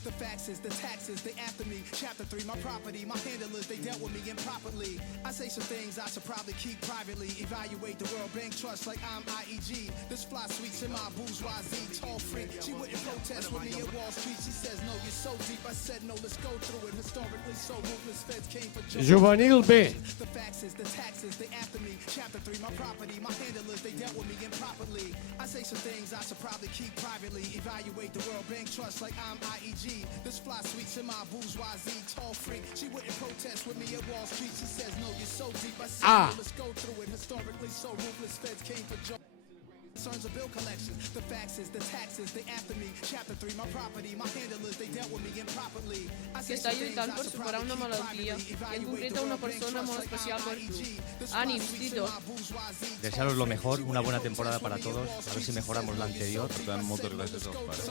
The facts is the taxes, they after me. Chapter 3, my property, my handlers, they dealt with me improperly. I say some things I should probably keep privately. Evaluate the World Bank Trust like I'm IEG. This fly sweets in my bourgeoisie, tall freak. She wouldn't protest with me at Wall Street. She says, no, you're so deep. I said, no, let's go through it. Historically, so ruthless feds came for Juvenil B. The facts is the taxes, they after me. Chapter 3, my property, my handlers, they dealt with me improperly. I say some things I should probably keep privately. Evaluate the World Bank Trust like I'm IEG. This fly sweets in my bourgeoisie, tall freak. She wouldn't protest with me at Wall Street. She says, no, you're so deep. I said, no, let's go through it. Historically, so ruthless feds came for concerns of bill collection. The facts is the taxes, they after me. Chapter 3, my property, my handlers, they dealt with me improperly. Que està lluitant per superar una malaltia i en concret a una persona molt especial per tu. Ànims, Tito. Desearos lo mejor, una buena temporada para todos, a ver si mejoramos la anterior. Per tant, moltes gràcies als pares.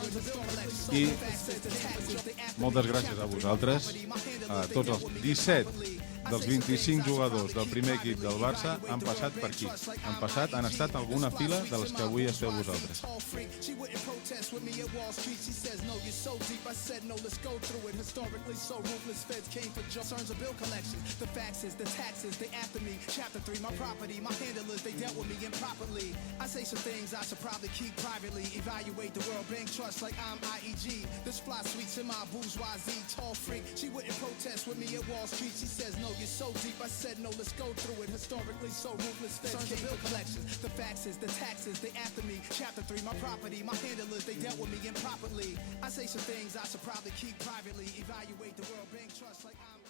I moltes gràcies a vosaltres. Tots els 17 dels 25 jugadors del primer equip del Barça han passat per aquí. Han estat a alguna fila de les que avui esteu vosaltres. I say some things I should probably keep privately. Evaluate the World Bank Trust like I'm IEG. This fly sweets in my bourgeoisie, tall freak. She wouldn't protest with me at Wall Street. She says, no, you're so deep. I said, no, let's go through it. Historically, so ruthless feds came bill collection. The facts is the taxes, they after me. Chapter 3, my property, my handlers, they dealt with me improperly. I say some things I should probably keep privately. Evaluate the World Bank Trust like I'm